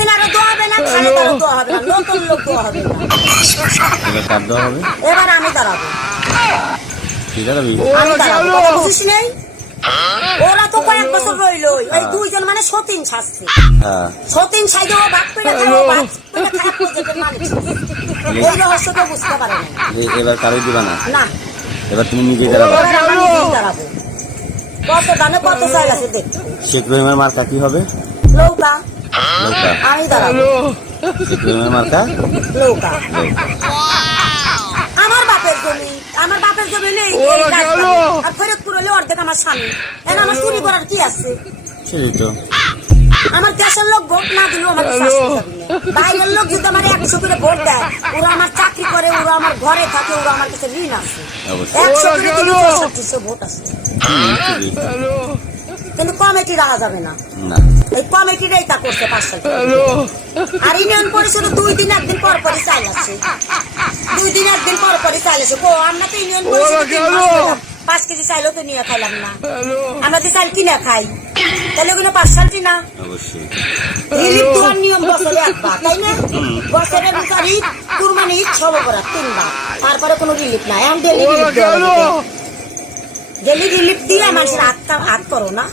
হাসিনারও দোয়া হবে না খালেদারও দোয়া হবে না নতুন লোক দোয়া হবে না। এবার কার দেওয়া হবে? এবার আমি দাঁড়াবো। ঠিক আছে আমি দাঁড়াবো কথা বুঝিস নেই? ওরা তো কয়েক বছর রইল ওই দুইজন মানে সতীন শাস্তি হ্যাঁ। সতীন সাইডে ও বাপ পেড়ে খায় ও বাপ পেড়ে খায় প্রজেক্টের মালিক এই রহস্য তো বুঝতে পারে না এবার কারোই দিবা না? না। এবার তুমি নিজে দাঁড়াবা। দাঁড়াবো। কত দানে কত চাই আছে দেখতে শেখ রহিমের মার্কা কি হবে? নৌকা। নৌকা আমি দাঁড়াবো শেখ রহিমের মার্কা নৌকা নৌকা। আমার বাপের জমি আমার বাপের জমি নেই। আর ফরিদপুর হলে অর্ধেক আমার স্বামী। এখন আমার চুরি করার কি আছে? তো। আমার দেশের লোক ভোট না দিলেও আমার। বাইরের লোক যদি আমার একশো করে ভোট দেয় ওরা আমার চাকরি করে ওরা আমার ঘরে থাকে ওরা আমার কাছে ঋণ আছে। একশো করে ভোট আছে। তো। কিন্তু কমিটি রাখা যাবে না? না। এই কমিটিটাই তা করছে পাঁচ সাল থেকে। আর ইউনিয়ন পরিষদ দুই দিন একদিন পর পরই চাল আছে। দুই দিন একদিন পর পরই চাল আছে। ও আমরা তো ইউনিয়ন পরিষদ। পাঁচ কেজি চাইলেও তো নিয়ে খাইলাম না। আমরা তো চাল কিনে খাই তাহলে ওগুলো পাঁচ সালটি না? অবশ্যই। রিলিফ দেওয়ার নিয়ম বছরে একবার তাই না? বছরের ভিতর কুরবানি সব তিনবার। তারপরে কোনো রিলিফ নাই। এখন ডেলি রিলিফ ডেলি রিলিফ দিয়ে মানুষের হাত আট করো না।